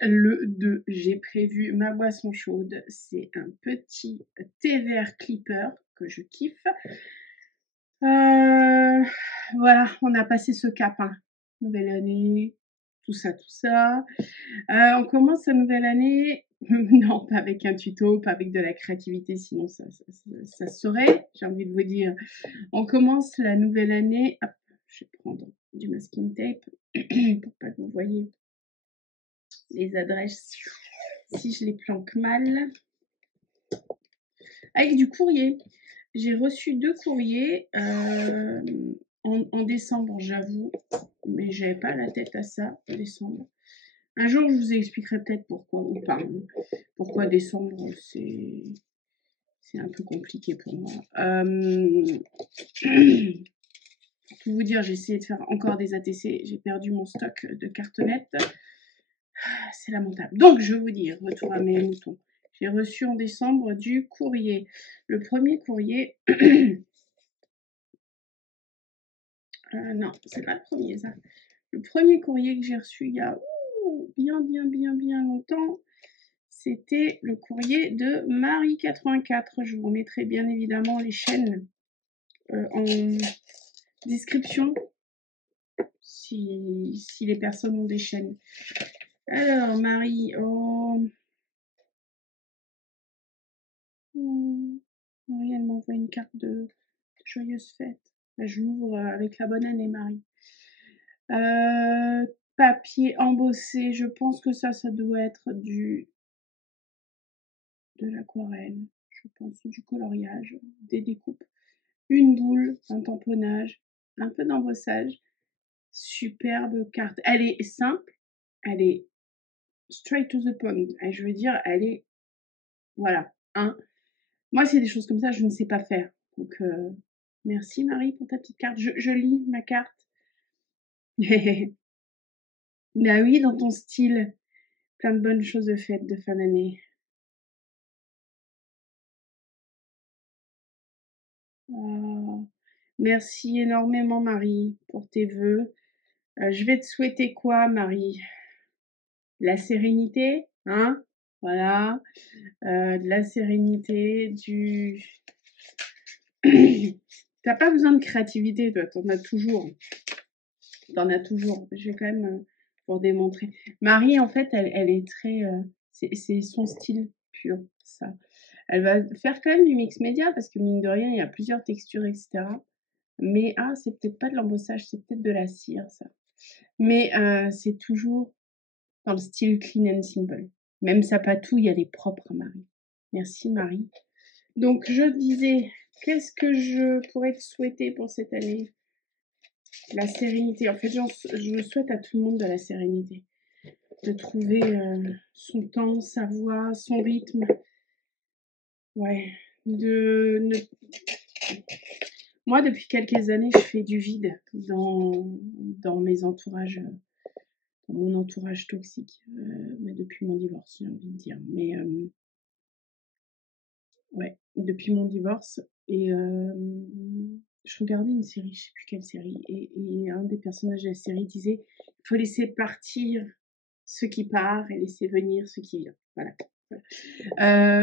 le 2. J'ai prévu ma boisson chaude. C'est un petit thé vert clipper que je kiffe. Voilà, on a passé ce cap, hein. Nouvelle année, tout ça, tout ça. On commence la nouvelle année. Non, pas avec un tuto, pas avec de la créativité, sinon ça se saurait, j'ai envie de vous dire. On commence la nouvelle année. Hop, je vais prendre du masking tape pour pas que vous voyez les adresses si je les planque mal. Avec du courrier. J'ai reçu 2 courriers en décembre, j'avoue, mais j'avais pas la tête à ça, décembre. Un jour, je vous expliquerai peut-être pourquoi, ou pas. Pourquoi décembre, c'est un peu compliqué pour moi. Pour tout vous dire, j'ai essayé de faire encore des ATC. J'ai perdu mon stock de cartonnettes. C'est lamentable. Donc, je vais vous dire, retour à mes moutons. J'ai reçu en décembre du courrier. Le premier courrier... non, c'est pas le premier, ça. Le premier courrier que j'ai reçu il y a bien longtemps, c'était le courrier de Marie84. Je vous remettrai bien évidemment les chaînes en description si les personnes ont des chaînes. Alors, Marie, Marie, elle m'envoie une carte de joyeuse fête. Je l'ouvre avec la bonne année, Marie. Papier embossé, je pense que ça doit être de l'aquarelle, je pense, du coloriage, des découpes. Une boule, un tamponnage, un peu d'embossage. Superbe carte. Elle est simple, elle est straight to the point. Et je veux dire, elle est... Voilà. Hein. Moi, c'est des choses comme ça, je ne sais pas faire. Donc, merci Marie pour ta petite carte. Je lis ma carte. Bah oui, dans ton style. Plein de bonnes choses de fête de fin d'année. Oh, merci énormément Marie pour tes vœux. Je vais te souhaiter quoi Marie? La sérénité, hein? Voilà. De la sérénité, T'as pas besoin de créativité, toi, t'en as toujours. T'en as toujours. Je vais quand même pour démontrer. Marie, en fait, elle est très... c'est son style pur, ça. Elle va faire quand même du mix média parce que mine de rien, il y a plusieurs textures, etc. Mais c'est peut-être pas de l'embossage, c'est peut-être de la cire, ça. Mais c'est toujours dans le style clean and simple. Même sa patouille, elle est propre, Marie. Merci, Marie. Donc, je disais, qu'est-ce que je pourrais te souhaiter pour cette année? La sérénité. En fait, je souhaite à tout le monde de la sérénité. De trouver son temps, sa voix, son rythme. Ouais. Moi, depuis quelques années, je fais du vide dans mes entourages, dans mon entourage toxique. Mais depuis mon divorce, j'ai envie de dire. Mais ouais, depuis mon divorce. Et je regardais une série, je sais plus quelle série, et un des personnages de la série disait il faut laisser partir ce qui part et laisser venir ce qui vient. Voilà.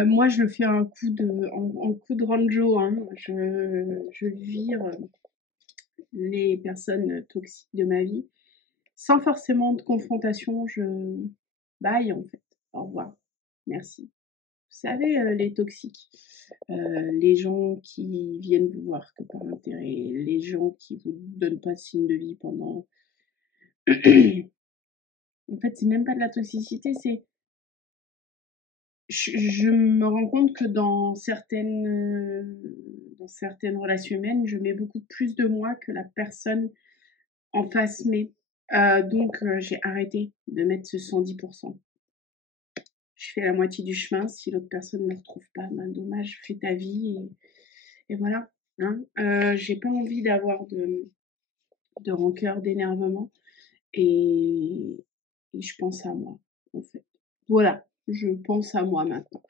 Moi, je le fais en coup de ranjo. Hein. Je vire les personnes toxiques de ma vie sans forcément de confrontation. Je bye en fait. Au revoir. Merci. Vous savez, les toxiques, les gens qui viennent vous voir que par intérêt, les gens qui vous donnent pas de signe de vie pendant... En fait, c'est même pas de la toxicité, c'est... Je me rends compte que dans certaines relations humaines, je mets beaucoup plus de moi que la personne en face met. Donc, j'ai arrêté de mettre ce 110%. Je fais la moitié du chemin. Si l'autre personne ne me retrouve pas, ben dommage, fais ta vie et voilà. Hein. J'ai pas envie d'avoir de rancœur, d'énervement et je pense à moi, en fait. Voilà, je pense à moi maintenant.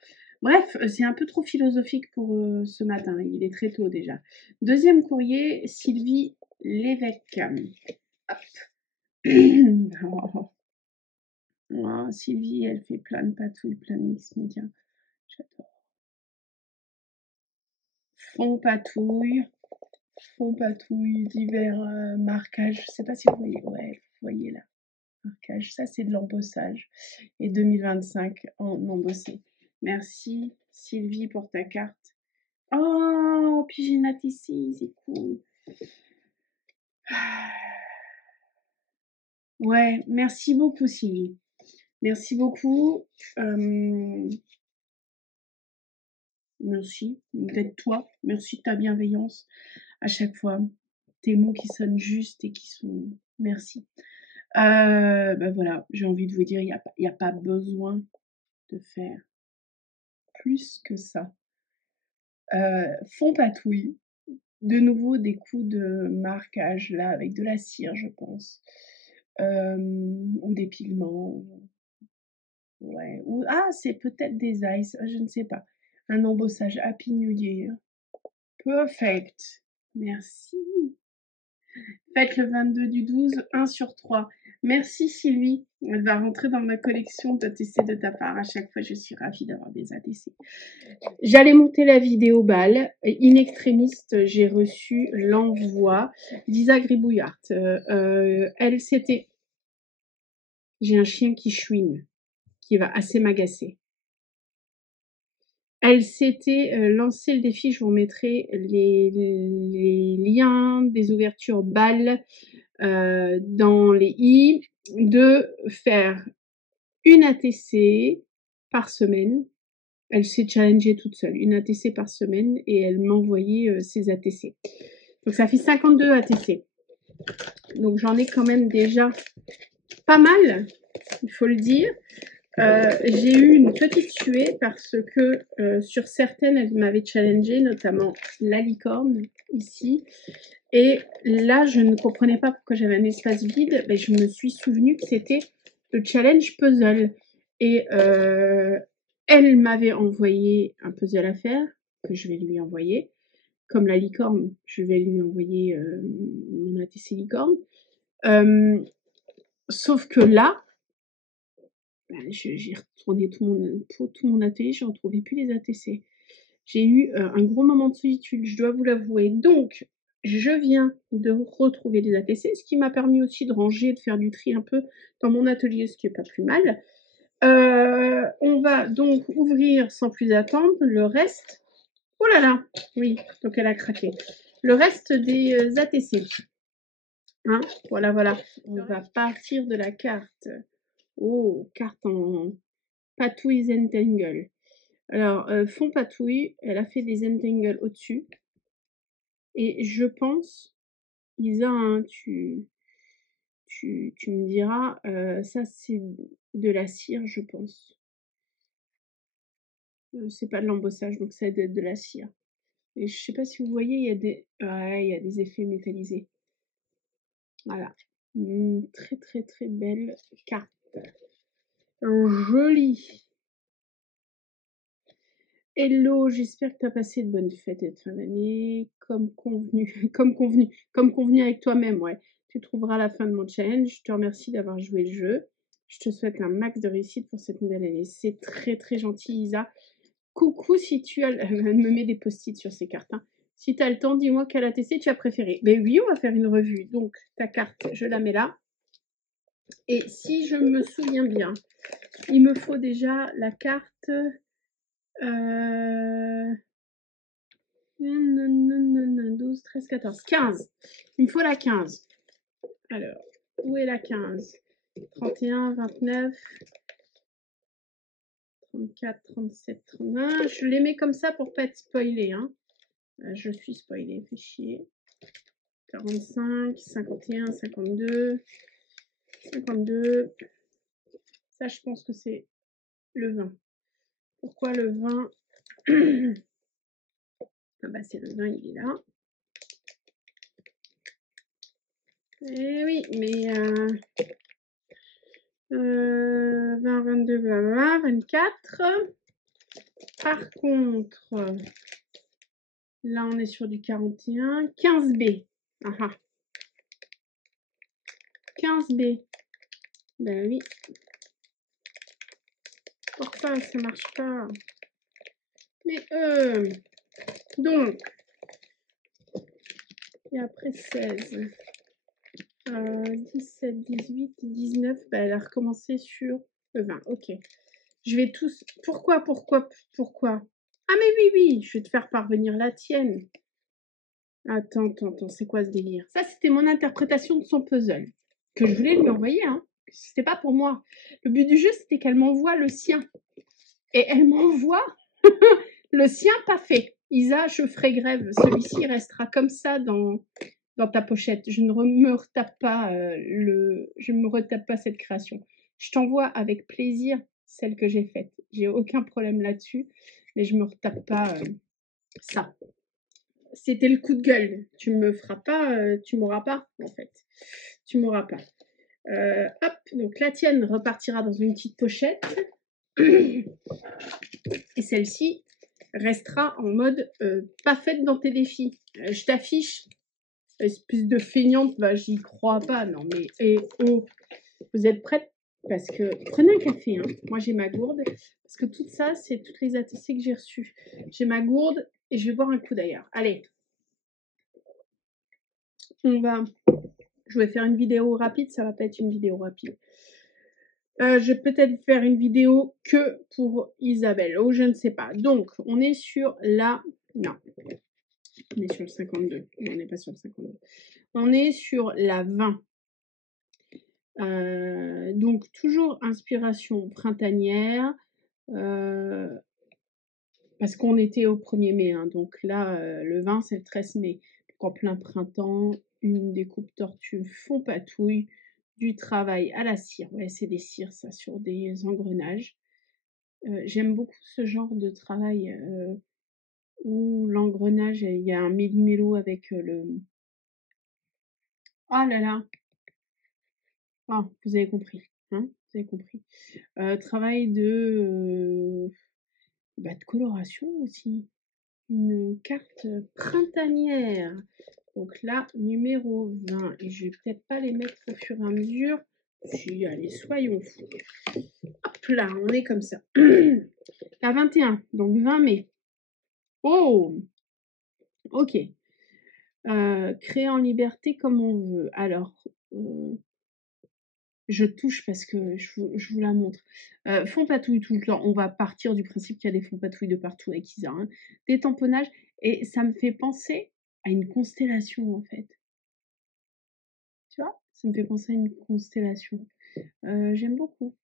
Bref, c'est un peu trop philosophique pour ce matin. Il est très tôt déjà. Deuxième courrier, Sylvie Lévesque. Hop. Oh, Sylvie, elle fait plein de patouilles, plein de mix média. J'adore. Fond patouille, divers marquages. Je sais pas si vous voyez. Ouais, vous voyez là. Marquage. Ça, c'est de l'embossage. Et 2025 en embossé. Merci Sylvie pour ta carte. Oh, puis j'ai une note ici, c'est cool. Ouais, merci beaucoup Sylvie. Merci beaucoup. Merci d'être toi. Merci de ta bienveillance à chaque fois. Tes mots qui sonnent justes et qui sont... Merci. Ben voilà, j'ai envie de vous dire, il n'y a pas besoin de faire plus que ça. Fond patouille. De nouveau, des coups de marquage, là, avec de la cire, je pense. Ou des pigments. Ouais. Ou, ah, c'est peut-être des ice, je ne sais pas. Un embossage Happy New Year. Perfect. Merci. Faites le 22 du 12, 1 sur 3. Merci Sylvie. Elle va rentrer dans ma collection d'ATC de ta part. À chaque fois, je suis ravie d'avoir des ATC. J'allais monter la vidéo balle. In extremis, j'ai reçu l'envoi d'Isa Gribouillard. Elle, c'était... J'ai un chien qui chouine, qui va assez m'agacer. Elle s'était lancé le défi, je vous mettrai les liens des ouvertures balles dans les i, de faire une ATC par semaine. Elle s'est challengée toute seule, une ATC par semaine, et elle m'envoyait ses ATC. Donc ça fait 52 ATC. Donc j'en ai quand même déjà pas mal, il faut le dire. J'ai eu une petite suée parce que sur certaines, elle m'avait challengé, notamment la licorne, ici. Et là, je ne comprenais pas pourquoi j'avais un espace vide. Mais je me suis souvenu que c'était le challenge puzzle. Et elle m'avait envoyé un puzzle à faire, que je vais lui envoyer. Comme la licorne, je vais lui envoyer mon ATC licorne. Sauf que là, j'ai retourné tout mon atelier, je ne retrouvais plus les ATC. J'ai eu un gros moment de solitude, je dois vous l'avouer. Donc, je viens de retrouver les ATC, ce qui m'a permis aussi de ranger, de faire du tri un peu dans mon atelier, ce qui n'est pas plus mal. On va donc ouvrir sans plus attendre le reste. Oh là là, oui, donc elle a craqué. Le reste des ATC. Hein, voilà, voilà. On va partir de la carte. Oh, carte en patouille Zentangle. Alors, fond patouille, elle a fait des Zentangle au-dessus. Et je pense, Isa, hein, tu me diras, ça c'est de la cire, je pense. C'est pas de l'embossage, donc ça doit être de la cire. Et je sais pas si vous voyez, il y a des, ouais, il y a des effets métallisés. Voilà. Très très très belle carte. Jolie. Hello, j'espère que tu as passé de bonnes fêtes et de fin d'année, comme convenu, comme convenu avec toi-même, ouais. Tu trouveras la fin de mon challenge. Je te remercie d'avoir joué le jeu. Je te souhaite un max de réussite pour cette nouvelle année. C'est très très gentil, Isa. Coucou, si tu as... Elle me met des post-it sur ces cartes. Hein. Si tu as le temps, dis-moi quelle ATC tu as préféré. Mais oui, on va faire une revue. Donc, ta carte, je la mets là. Et si je me souviens bien, il me faut déjà la carte... 12, 13, 14, 15. Il me faut la 15. Alors, où est la 15? 31, 29, 34, 37, 31. Je les mets comme ça pour pas être spoilé. Hein. Je suis spoilé, fait chier. 45, 51, 52, 52. Ça, je pense que c'est le 20. Pourquoi le 20? Ah bah c'est le 20, il est là. Eh oui, mais 20, 22, blablabla, 24. Par contre, là on est sur du 41. 15B. Ah, 15B. Ben oui. pas, ça marche pas. Mais donc, et après 16, 17, 18, 19, bah, elle a recommencé sur le 20. Ok. Je vais tous... Pourquoi Ah mais oui, oui, je vais te faire parvenir la tienne. Attends, c'est quoi ce délire? Ça, c'était mon interprétation de son puzzle, que je voulais lui envoyer, hein. C'était pas pour moi. Le but du jeu, c'était qu'elle m'envoie le sien. Et elle m'envoie le sien pas fait. Isa, je ferai grève. Celui-ci restera comme ça dans ta pochette. Je ne me retape pas je me retape pas cette création. Je t'envoie avec plaisir celle que j'ai faite. J'ai aucun problème là-dessus, mais je me retape pas ça. C'était le coup de gueule. Tu me feras pas, tu m'auras pas en fait. Tu m'auras pas. Hop, donc la tienne repartira dans une petite pochette. Et celle-ci restera en mode pas faite dans tes défis. Je t'affiche, espèce de feignante, bah j'y crois pas, non mais oh, vous êtes prêtes? Parce que prenez un café, hein. Moi j'ai ma gourde, parce que tout ça c'est toutes les ATC que j'ai reçues. J'ai ma gourde et je vais boire un coup d'ailleurs. Allez, je vais faire une vidéo rapide, ça va pas être une vidéo rapide. Je vais peut-être faire une vidéo que pour Isabelle, oh je ne sais pas. Donc on est sur la... Non, on est sur le 52. Non, on n'est pas sur le 52. On est sur la 20. Donc, toujours inspiration printanière. Parce qu'on était au 1er mai. Hein, donc là, le 20, c'est le 13 mai. Donc, en plein printemps, une découpe tortue fond patouille, du travail à la cire. Ouais, c'est des cires, ça, sur des engrenages. J'aime beaucoup ce genre de travail où l'engrenage, il y a un méli-mélo avec le... Oh là là. Ah, vous avez compris, hein, vous avez compris. Travail de coloration aussi. Une carte printanière. Donc là, numéro 20. Et je vais peut-être pas les mettre au fur et à mesure. Si, allez, soyons fous. Hop là, on est comme ça. La 21, donc 20 mai. Oh, ok. Créer en liberté comme on veut. Alors, je touche parce que je vous la montre. Fond patouille tout le temps. On va partir du principe qu'il y a des fonds patouilles de partout avec Isa. Hein. Des tamponnages. Et ça me fait penser à une constellation, en fait. Tu vois? Ça me fait penser à une constellation. J'aime beaucoup.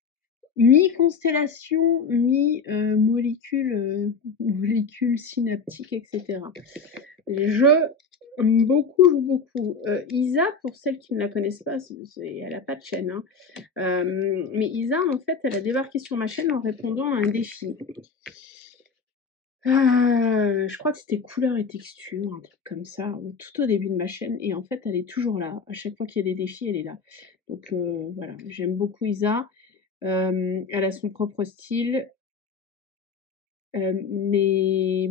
Mi-constellation, mi-molécule molécule synaptique, etc. Je beaucoup. Isa, pour celles qui ne la connaissent pas, elle n'a pas de chaîne. Hein. Mais Isa, en fait, elle a débarqué sur ma chaîne en répondant à un défi. Je crois que c'était couleur et texture, un truc comme ça, tout au début de ma chaîne. Et en fait, elle est toujours là. À chaque fois qu'il y a des défis, elle est là. Donc voilà, j'aime beaucoup Isa. Elle a son propre style. Mais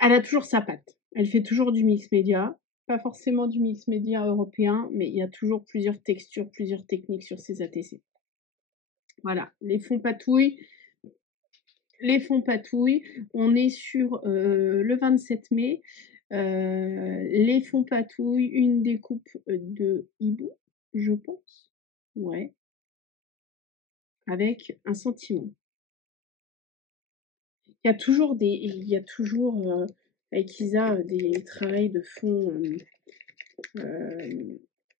elle a toujours sa patte. Elle fait toujours du mix média. Pas forcément du mix média européen, mais il y a toujours plusieurs textures, plusieurs techniques sur ces ATC. Voilà, les fonds patouilles. On est sur le 27 mai. Les fonds patouilles, une découpe de hibou, je pense. Ouais. Avec un sentiment. Il y a toujours avec Isa des travails de fond,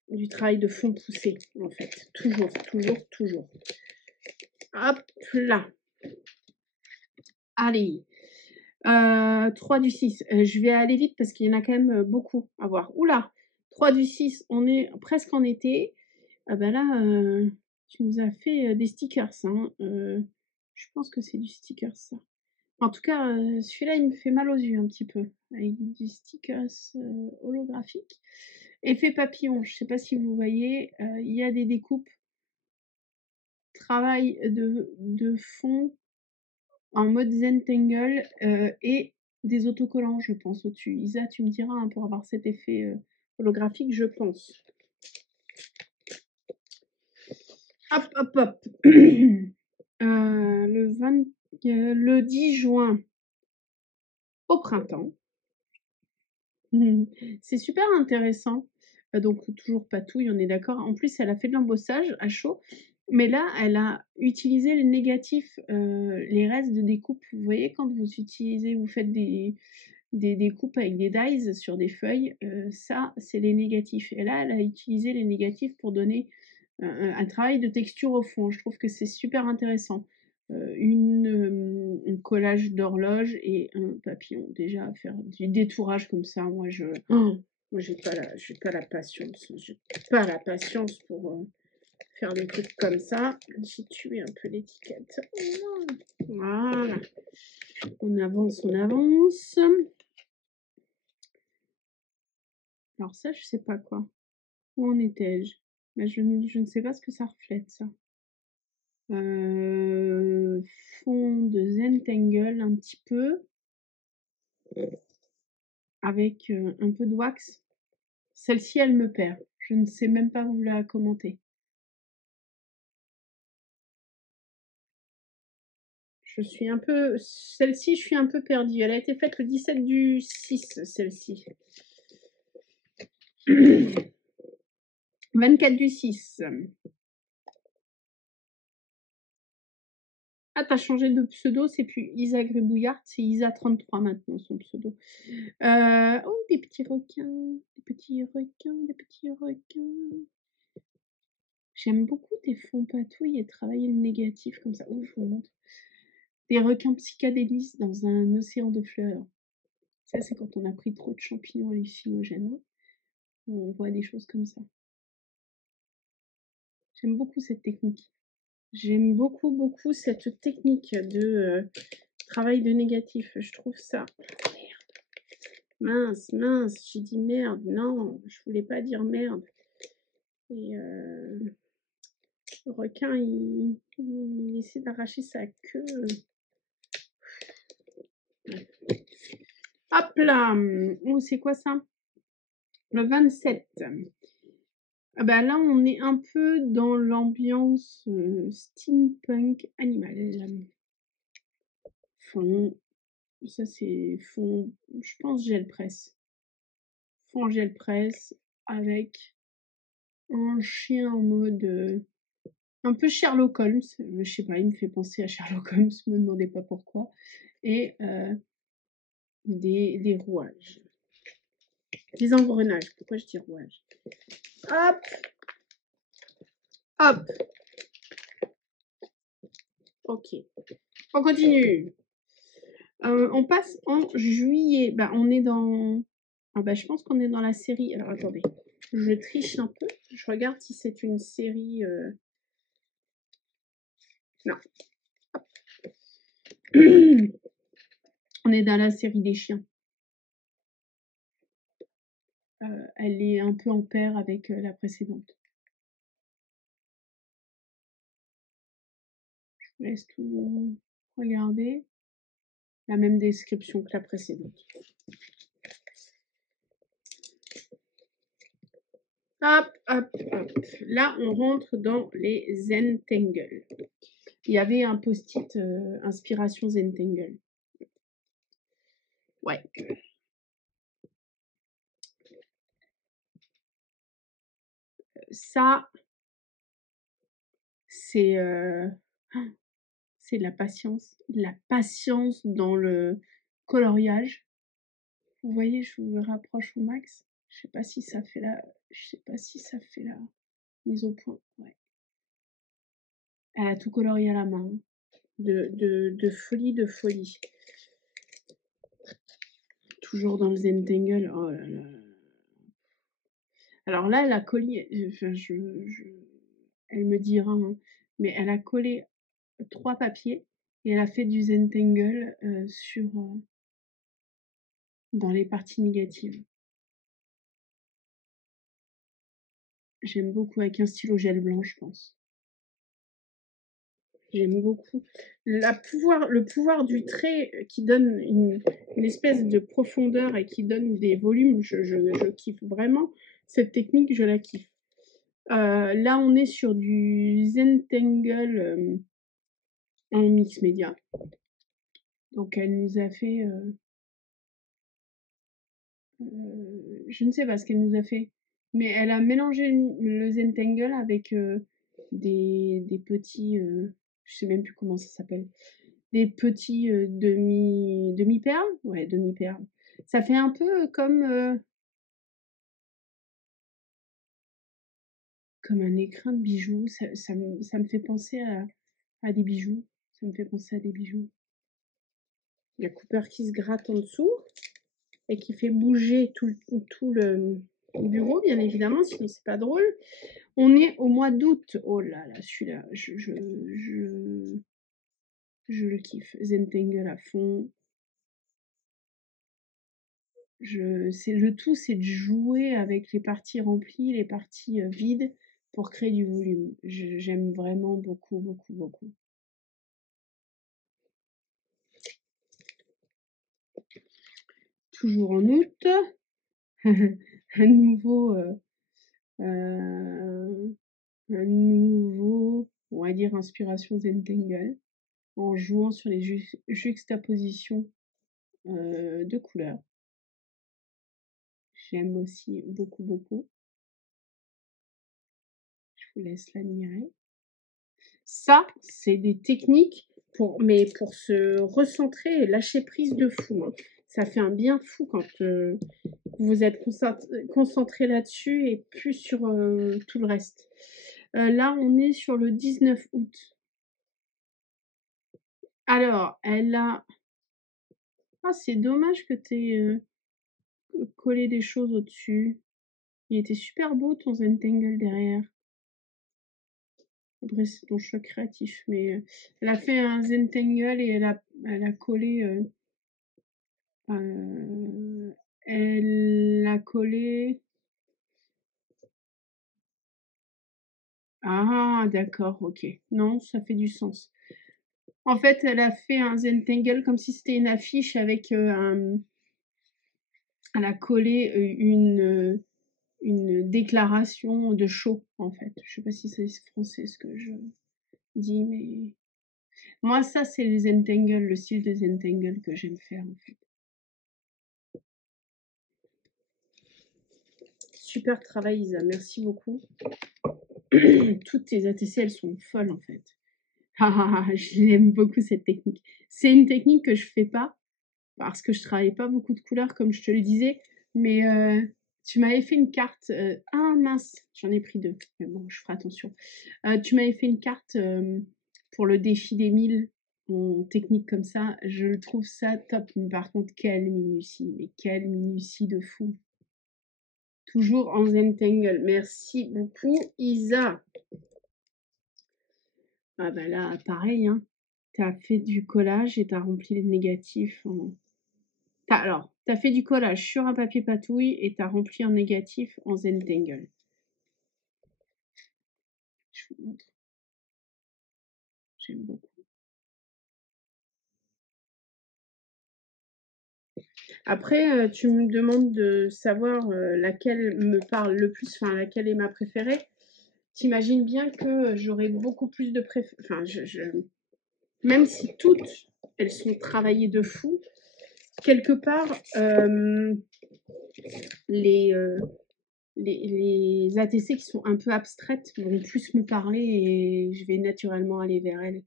du travail de fond poussé en fait. Toujours. Hop là. Allez. 3 du 6. Je vais aller vite parce qu'il y en a quand même beaucoup à voir. Oula, 3 du 6, on est presque en été. Ah bah là, tu nous as fait des stickers. Hein. Je pense que c'est du sticker ça. En tout cas, celui-là, il me fait mal aux yeux un petit peu. Avec du stickers holographique. Effet papillon, je ne sais pas si vous voyez, il y a des découpes. Travail de fond en mode Zentangle et des autocollants, je pense, au-dessus. Isa, tu me diras hein, pour avoir cet effet holographique, je pense. Hop. Le 10 juin au printemps. C'est super intéressant. Donc toujours patouille, on est d'accord. En plus, elle a fait de l'embossage à chaud, mais là, elle a utilisé les négatifs, les restes de découpe. Vous voyez quand vous faites des coupes avec des dies sur des feuilles, ça, c'est les négatifs et là, elle a utilisé les négatifs pour donner un travail de texture au fond. Je trouve que c'est super intéressant. Un collage d'horloge et un papillon. Déjà, faire du détourage comme ça, moi, j'ai pas la patience. J'ai pas la patience pour faire des trucs comme ça. J'ai tué un peu l'étiquette. Voilà. On avance, on avance. Alors ça, je sais pas quoi. Où en étais-je? Bah, je ne sais pas ce que ça reflète, ça. Fond de Zentangle un petit peu. Avec un peu de wax. Celle-ci, elle me perd. Je ne sais même pas vous la commenter. Celle-ci, je suis un peu perdue. Elle a été faite le 17 du 6, celle-ci. 24 du 6. Ah, t'as changé de pseudo, c'est plus Isa Grébouillard, c'est Isa33 maintenant, son pseudo. Oh, des petits requins, des petits requins, des petits requins. J'aime beaucoup tes fonds patouilles et travailler le négatif comme ça. Oh, je vous montre. Des requins psychédéliques dans un océan de fleurs. Ça, c'est quand on a pris trop de champignons hallucinogènes. Hein. On voit des choses comme ça. J'aime beaucoup cette technique. J'aime beaucoup, beaucoup cette technique de travail de négatif. Je trouve ça... Mince, mince, j'ai dit merde. Non, je voulais pas dire merde. Et le requin, il essaie d'arracher sa queue. Hop là. Oh, c'est quoi ça? Le 27. Ah bah là, on est un peu dans l'ambiance steampunk animal. Fond, ça c'est fond, je pense gel presse. Fond gel presse avec un chien en mode un peu Sherlock Holmes. Je sais pas, il me fait penser à Sherlock Holmes, me demandez pas pourquoi. Et des rouages. Des engrenages. Pourquoi je dis rouages? Hop! Hop! Ok. On continue. On passe en juillet. Bah, on est dans... Ah bah, je pense qu'on est dans la série... Alors, attendez. Je triche un peu. Je regarde si c'est une série... Non. On est dans la série des chiens. Elle est un peu en paire avec la précédente. Je vous laisse tout regarder. La même description que la précédente. Hop, hop, hop. Là, on rentre dans les Zentangle. Il y avait un post-it inspiration Zentangle. Ouais. Ça, c'est de la patience. De la patience dans le coloriage. Vous voyez, je vous le rapproche au max. Je sais pas si ça fait la mise au point. Ouais. Elle a tout colorié à la main. De folie, de folie. Toujours dans le Zentangle. Oh là là. Alors là, elle a collé, enfin, elle me dira, hein, mais elle a collé 3 papiers et elle a fait du Zentangle dans les parties négatives. J'aime beaucoup avec un stylo gel blanc, je pense. J'aime beaucoup. Le pouvoir du trait qui donne une espèce de profondeur et qui donne des volumes, je kiffe vraiment. Cette technique, je la kiffe. Là, on est sur du Zentangle en mix média. Donc elle nous a fait, je ne sais pas ce qu'elle nous a fait, mais elle a mélangé le Zentangle avec des petits, je sais même plus comment ça s'appelle, des petits demi-perles, ouais, demi-perles. Ça fait un peu comme un écrin de bijoux. Ça me fait penser à des bijoux. Ça me fait penser à des bijoux. Il y a Cooper qui se gratte en dessous et qui fait bouger tout le bureau, bien évidemment, sinon c'est pas drôle. On est au mois d'août. Oh là là, celui-là, je le kiffe. Zentangle à fond. Le tout, c'est de jouer avec les parties remplies, les parties vides pour créer du volume. J'aime vraiment beaucoup, beaucoup, beaucoup. Toujours en août, un nouveau, on va dire, inspiration Zentangle, en jouant sur les juxtapositions de couleurs. J'aime aussi beaucoup, beaucoup. Je vous laisse l'admirer. Ça, c'est des techniques pour se recentrer et lâcher prise de fou, hein. Ça fait un bien fou quand vous êtes concentré là-dessus et plus sur tout le reste. Là, on est sur le 19 août. Alors, elle a... Ah, c'est dommage que tu aies collé des choses au-dessus. Il était super beau ton Zentangle derrière. Après, c'est ton choix créatif. Mais elle a fait un Zentangle et elle a collé... elle a collé... Ah, d'accord, ok. Non, ça fait du sens. En fait, elle a fait un Zentangle comme si c'était une affiche avec elle a collé une déclaration de show, en fait. Je sais pas si c'est français ce que je dis, mais moi, ça, c'est le Zentangle, le style de Zentangle que j'aime faire, en fait. Super travail, Isa. Merci beaucoup. Toutes tes ATC, elles sont folles, en fait. J'aime beaucoup cette technique. C'est une technique que je fais pas parce que je travaille pas beaucoup de couleurs, comme je te le disais. Mais tu m'avais fait une carte. Ah mince, j'en ai pris 2. Mais bon, je ferai attention. Tu m'avais fait une carte pour le défi des 1000 en technique comme ça. Je trouve ça top. Mais par contre, quelle minutie. Mais quelle minutie de fou. Toujours en Zentangle. Merci beaucoup, Isa. Ah bah là, pareil, hein. Tu as fait du collage et tu as rempli les négatifs en... Alors, tu as fait du collage sur un papier patouille et tu as rempli en négatif en Zentangle. Je vous montre. J'aime beaucoup. Après, tu me demandes de savoir laquelle me parle le plus, enfin laquelle est ma préférée. T'imagines bien que j'aurais beaucoup plus de préférence. Enfin, même si toutes, elles sont travaillées de fou, quelque part, les ATC qui sont un peu abstraites vont plus me parler et je vais naturellement aller vers elles.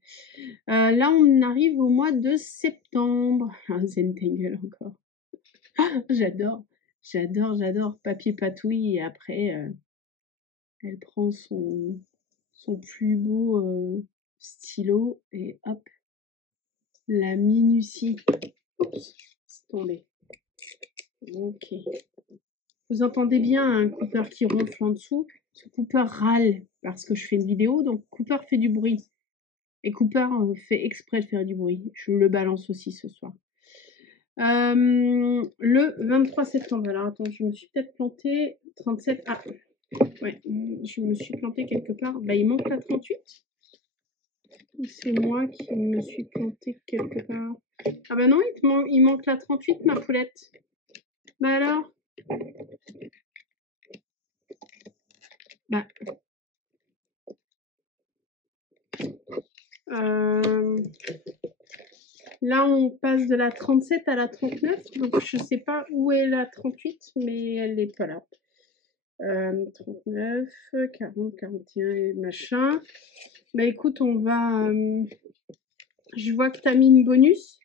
Là, on arrive au mois de septembre. Ah, Zentangle encore. J'adore, j'adore, j'adore. Papier patouille et après, elle prend son plus beau stylo et hop, la minutie. Oups, c'est tombé. Ok. Vous entendez bien un Cooper qui ronfle en dessous. Ce Cooper râle parce que je fais une vidéo, donc Cooper fait du bruit. Et Cooper fait exprès de faire du bruit. Je le balance aussi ce soir. Le 23 septembre. Alors attends, je me suis peut-être plantée. 37. Ah, ouais, je me suis plantée quelque part. Bah, il manque la 38. C'est moi qui me suis plantée quelque part. Ah bah non, il manque la 38, ma poulette. Bah alors? Bah. Là, on passe de la 37 à la 39. Donc, je sais pas où est la 38, mais elle n'est pas là. 39, 40, 41 et machin. Bah écoute, on va... je vois que tu as mis une bonus.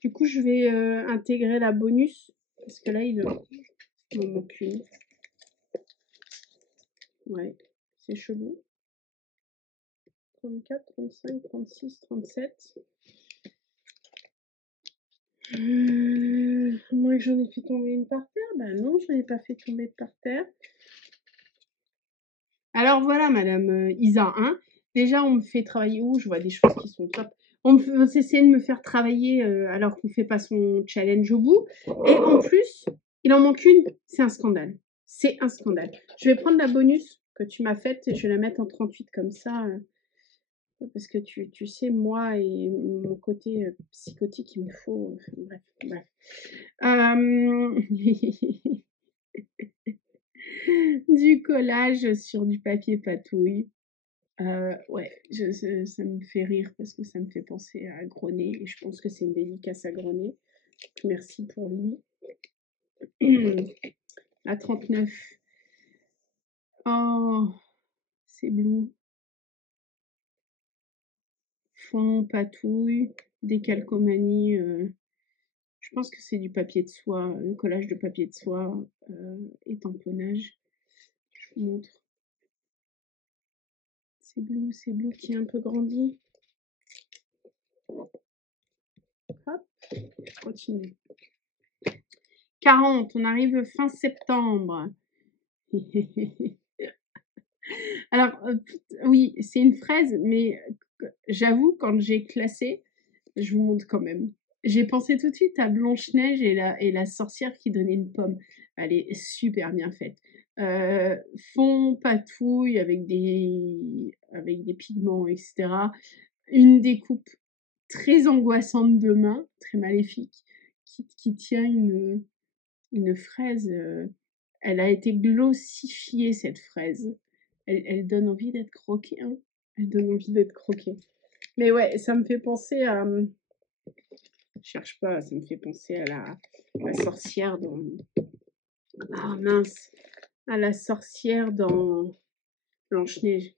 Du coup, je vais intégrer la bonus. Parce que là, il m'en manque une. Ouais, c'est chelou. 34, 35, 36, 37. Moi, j'en ai fait tomber une par terre. Ben non, je n'en ai pas fait tomber par terre. Alors voilà, madame Isa 1. Déjà, on me fait travailler où? Je vois des choses qui sont top. On essaie de me faire travailler alors qu'on ne fait pas son challenge au bout. Et en plus, il en manque une. C'est un scandale. C'est un scandale. Je vais prendre la bonus que tu m'as faite et je vais la mettre en 38 comme ça. Parce que tu sais, moi et mon côté psychotique, il me faut. Bref, bref. Du collage sur du papier patouille. Ouais, ça me fait rire parce que ça me fait penser à Grenet et je pense que c'est une dédicace à Grenet. Merci pour lui. La 39. Oh, c'est bleu. Fond, patouille, décalcomanie. Je pense que c'est du papier de soie, collage de papier de soie et tamponnage. Je vous montre. C'est bleu qui est un peu grandi. Hop, je continue. 40, on arrive fin septembre. Alors, oui, c'est une fraise, mais j'avoue, quand j'ai classé, je vous montre quand même. J'ai pensé tout de suite à Blanche-Neige et la sorcière qui donnait une pomme. Elle est super bien faite. Fond patouille avec des pigments, etc. Une découpe très angoissante de main, très maléfique, qui tient une fraise. Elle a été glossifiée, cette fraise. Elle donne envie d'être croquée. Hein. Elle donne envie d'être croquée. Mais ouais, ça me fait penser à... Je cherche pas, ça me fait penser à la sorcière dans... Ah mince, à la sorcière dans Blanche-Neige.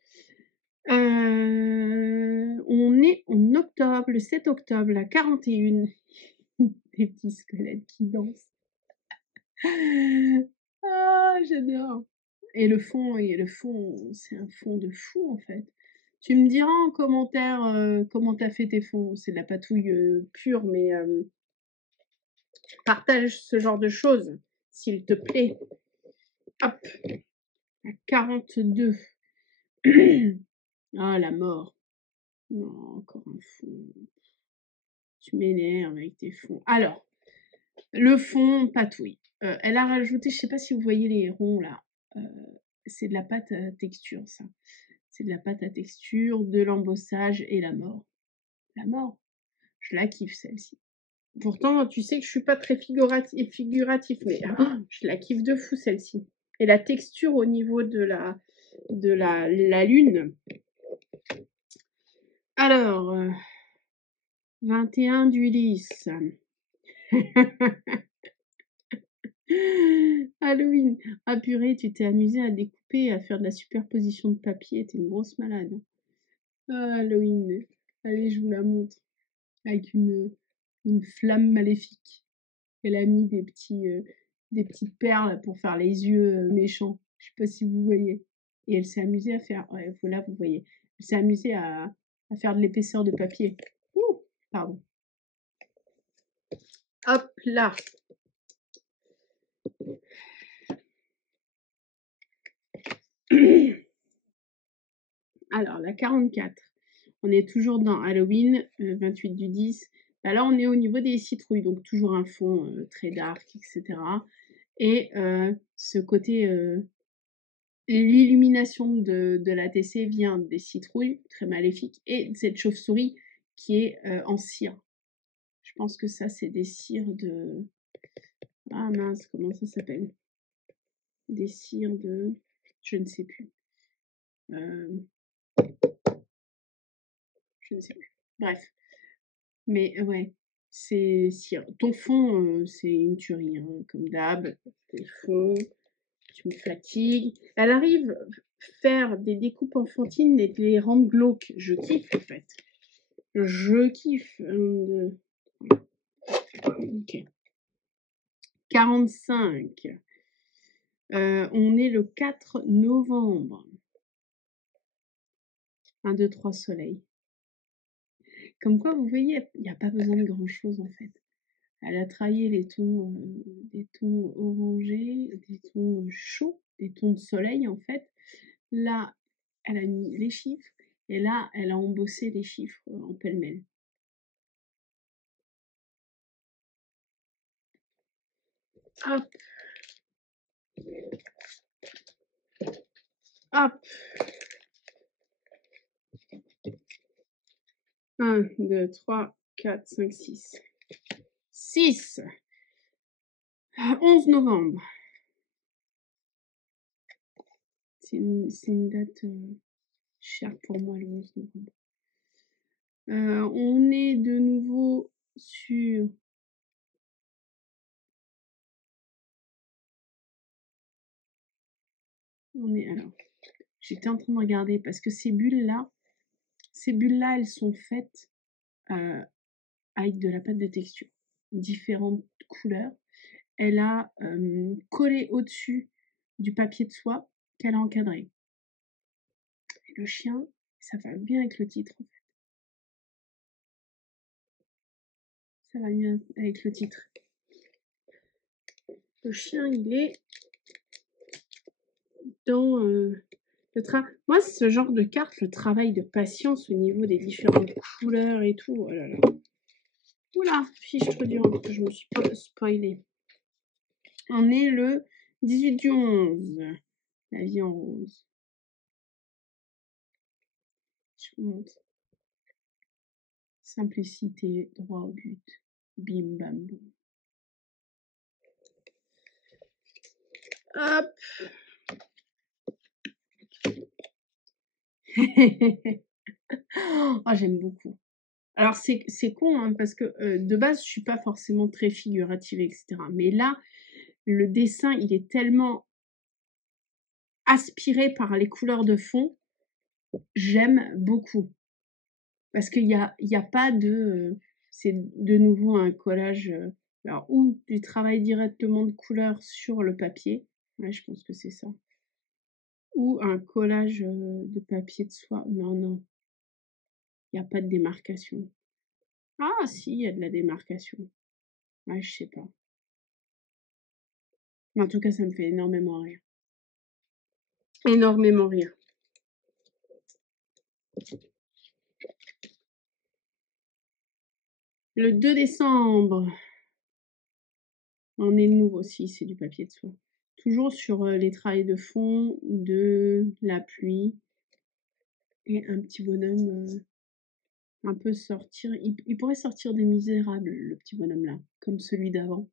On est en octobre, le 7 octobre, la 41. Des petits squelettes qui dansent. Ah, j'adore. Et le fond, c'est un fond de fou en fait. Tu me diras en commentaire comment t'as fait tes fonds. C'est de la patouille pure, mais partage ce genre de choses, s'il te plaît. Hop, à 42. Ah, la mort. Non, encore un fond. Tu m'énerves avec tes fonds. Alors, le fond patouille. Elle a rajouté, je sais pas si vous voyez les ronds là. C'est de la pâte à texture, ça. C'est de la pâte à texture, de l'embossage et la mort. La mort. Je la kiffe celle-ci. Pourtant, tu sais que je suis pas très figuratif, mais je la kiffe de fou celle-ci. Et la texture au niveau de la lune. Alors, 21 d'Ulysse. Halloween. Ah purée, tu t'es amusé à découper et à faire de la superposition de papier. T'es une grosse malade. Ah, Halloween. Allez, je vous la montre. Avec une flamme maléfique. Elle a mis des petites perles pour faire les yeux méchants. Je sais pas si vous voyez. Et elle s'est amusée à faire... Ouais, voilà, vous voyez. Elle s'est amusée à faire de l'épaisseur de papier. Ouh, pardon. Hop là. Alors, la 44. On est toujours dans Halloween, 28 du 10. Bah là, on est au niveau des citrouilles, donc toujours un fond très dark, etc. Et ce côté, l'illumination de la TC vient des citrouilles, très maléfiques, et de cette chauve-souris qui est en cire. Je pense que ça, c'est des cires de... Ah mince, comment ça s'appelle? Des cires de... Je ne sais plus. Je ne sais plus. Bref. Mais ouais. c'est si ton fond, c'est une tuerie, hein, comme d'hab. Tes fonds, tu me fatigues. Elle arrive faire des découpes enfantines et de les rendre glauques. Je kiffe en fait. Je kiffe. Ok. 45. On est le 4 novembre. 1, 2, 3 soleil. Comme quoi, vous voyez, il n'y a pas besoin de grand-chose en fait. Elle a travaillé des tons orangés, des tons chauds, des tons de soleil en fait. Là, elle a mis les chiffres et là, elle a embossé les chiffres en pêle-mêle. Hop. Hop. 1, 2, 3, 4, 5, 6. 6. 11 novembre. C'est une date chère pour moi, le 11 novembre. On est de nouveau sur... On est alors... J'étais en train de regarder parce que ces bulles-là, elles sont faites avec de la pâte de texture, différentes couleurs. Elle a collé au-dessus du papier de soie qu'elle a encadré. Et le chien, ça va bien avec le titre en fait. Ça va bien avec le titre. Le chien, il est dans le travail. Moi, ce genre de carte, le travail de patience au niveau des différentes couleurs et tout. Oh là là. Oula, fiche trop dur, je me suis pas spoilée. On est le 18 du 11. La vie en rose. Je vous montre. Simplicité, droit au but. Bim bam boum. Hop. Oh, j'aime beaucoup. Alors, c'est con, hein, parce que de base, je suis pas forcément très figurative, etc. Mais là, le dessin, il est tellement aspiré par les couleurs de fond, j'aime beaucoup. Parce qu'il y a pas de... c'est de nouveau un collage, alors, ou du travail directement de couleurs sur le papier. Ouais, je pense que c'est ça. Ou un collage de papier de soie. Non, non. Il n'y a pas de démarcation. Ah, si, il y a de la démarcation. Ouais, je sais pas. Mais en tout cas, ça me fait énormément rire. Énormément rire. Le 2 décembre. On est nouveau aussi, c'est du papier de soie. Toujours sur les travails de fond, de la pluie. Et un petit bonhomme un peu sortir. Il pourrait sortir des Misérables, le petit bonhomme là. Comme celui d'avant.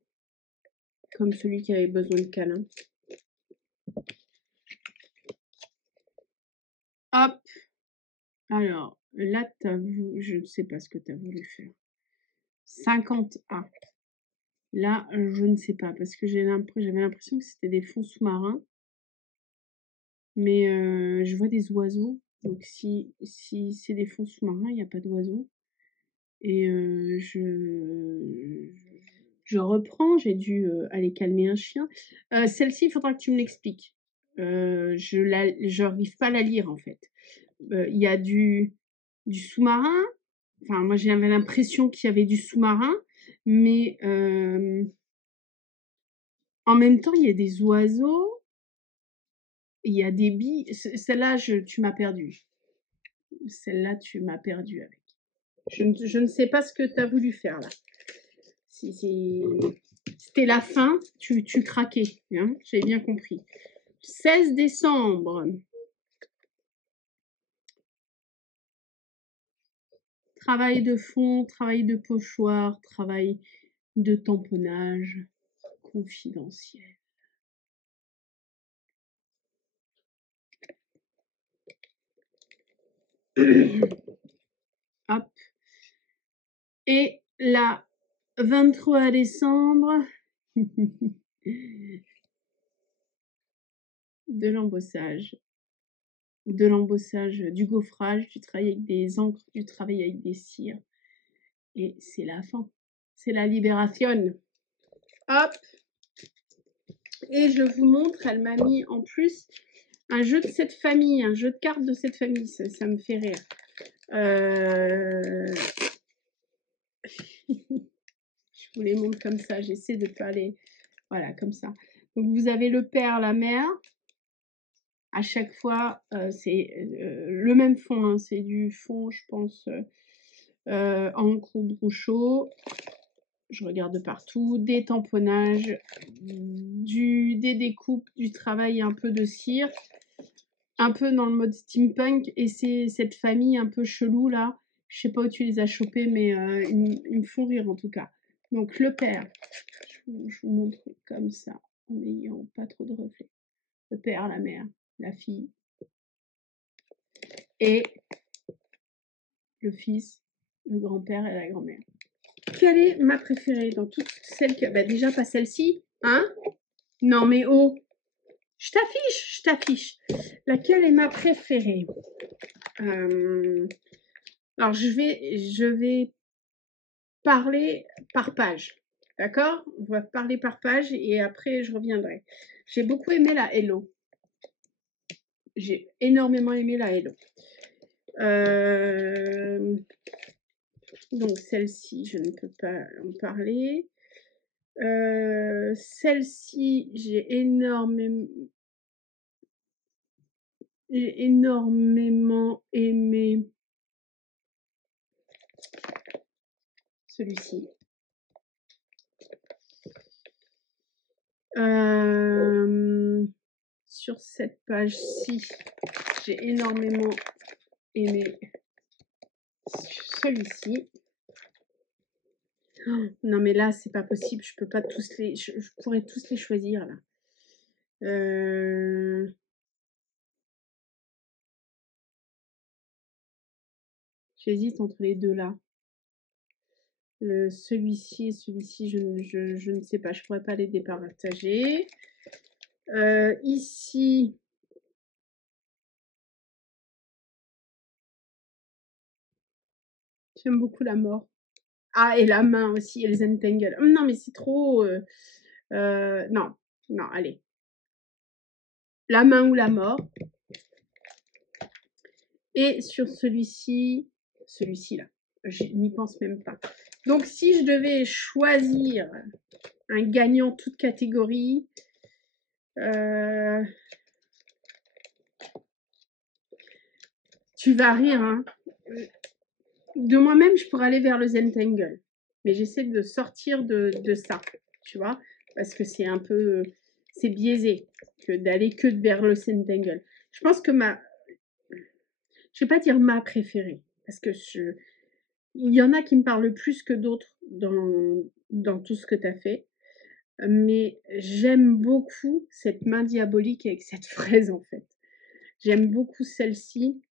Comme celui qui avait besoin de câlin. Hop. Alors, là, je ne sais pas ce que tu as voulu faire. 50A. Là, je ne sais pas, parce que j'avais l'impression que c'était des fonds sous-marins. Mais je vois des oiseaux. Donc, si c'est des fonds sous-marins, il n'y a pas d'oiseaux. Et je reprends, j'ai dû aller calmer un chien. Celle-ci, il faudra que tu me l'expliques. Je n'arrive pas à la lire, en fait. Il y a du sous-marin. Enfin, moi, j'avais l'impression qu'il y avait du sous-marin. Mais en même temps, il y a des oiseaux. Il y a des billes. Celle-là, tu m'as perdu. Celle-là, tu m'as perdu avec. Je ne sais pas ce que tu as voulu faire là. C'était la fin, tu craquais. Hein, j'avais bien compris. 16 décembre. Travail de fond, travail de pochoir, travail de tamponnage confidentiel. Hop. Et là, 23 décembre. De l'embossage. De l'embossage, du gaufrage, du travail avec des encres, du travail avec des cires. Et c'est la fin. C'est la libération. Hop. Et je vous montre, elle m'a mis en plus un jeu de cette famille, un jeu de cartes de cette famille. Ça me fait rire. Je vous les montre comme ça. J'essaie de pas les... Voilà, comme ça. Donc, vous avez le père, la mère. À chaque fois, c'est le même fond. Hein, c'est du fond, je pense, encre ou Groucho. Je regarde partout. Des tamponnages, des découpes, du travail, un peu de cire. Un peu dans le mode steampunk. Et c'est cette famille un peu chelou, là. Je sais pas où tu les as chopés, mais ils me font rire, en tout cas. Donc, le père. Je vous montre comme ça, en n'ayant pas trop de reflets. Le père, la mère, la fille. Et le fils, le grand-père et la grand-mère. Quelle est ma préférée dans toutes celles que... Bah déjà pas celle-ci, hein? Non mais oh, je t'affiche. Laquelle est ma préférée? Alors je vais parler par page, d'accord? On va parler par page et après je reviendrai. J'ai beaucoup aimé la Hello. J'ai énormément aimé la Hello. Donc celle-ci, je ne peux pas en parler. Celle-ci, j'ai énormément aimé celui-ci. Sur cette page-ci, j'ai énormément aimé celui-ci. Oh, non mais là, c'est pas possible. Je peux pas tous les... Je pourrais tous les choisir là. J'hésite entre les deux là. Celui-ci et celui-ci, je ne sais pas. Je pourrais pas les départager. Ici, j'aime beaucoup la mort. Ah, et la main aussi, et les Zentangle. Non, mais c'est trop... non, non, allez. La main ou la mort. Et sur celui-ci là, je n'y pense même pas. Donc, si je devais choisir un gagnant toute catégorie, tu vas rire, hein. De moi-même, je pourrais aller vers le Zentangle. Mais j'essaie de sortir de ça, tu vois, parce que c'est un peu... c'est biaisé que d'aller que vers le Zentangle. Je pense que je vais pas dire ma préférée, parce que il y en a qui me parlent plus que d'autres dans tout ce que tu as fait. Mais j'aime beaucoup cette main diabolique avec cette fraise, en fait. J'aime beaucoup celle-ci.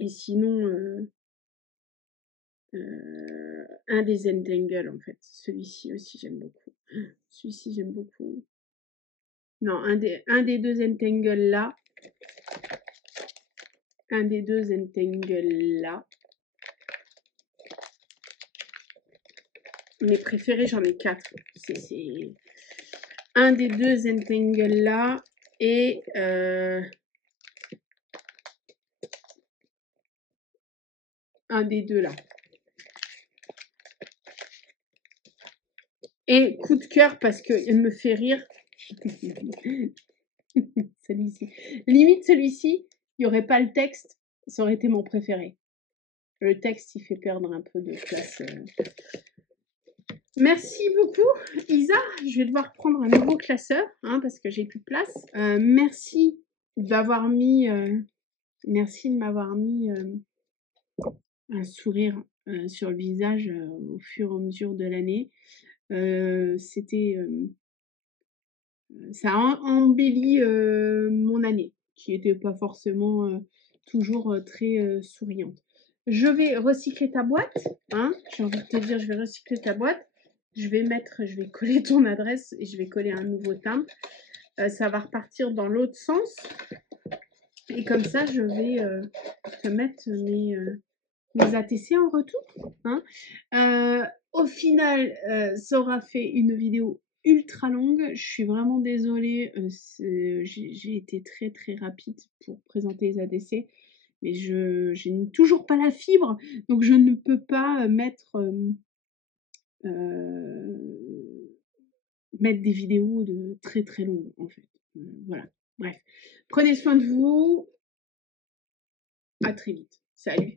Et sinon, un des Zentangle, en fait. Celui-ci aussi, j'aime beaucoup. Celui-ci, j'aime beaucoup. Non, un des deux Zentangle là. Un des deux Zentangle là. Mes préférés, j'en ai 4. C'est un des deux Zentangle là et un des deux là. Et coup de cœur parce qu'il me fait rire. Celui-ci. Limite, celui-ci, il n'y aurait pas le texte, ça aurait été mon préféré. Le texte, il fait perdre un peu de place. Merci beaucoup, Isa. Je vais devoir prendre un nouveau classeur hein, parce que j'ai plus de place. Merci d'avoir mis, merci de m'avoir mis un sourire sur le visage au fur et à mesure de l'année. C'était, ça a embelli mon année, qui n'était pas forcément toujours très souriante. Je vais recycler ta boîte, hein. J'ai envie de te dire, je vais recycler ta boîte. je vais coller ton adresse et je vais coller un nouveau timbre. Ça va repartir dans l'autre sens. Et comme ça, je vais te mettre mes ATC en retour. Hein. Au final, ça aura fait une vidéo ultra longue. Je suis vraiment désolée. J'ai été très très rapide pour présenter les ADC. Mais je n'ai toujours pas la fibre. Donc je ne peux pas mettre des vidéos de très très longues en fait. Voilà. Bref. Prenez soin de vous. À très vite. Salut.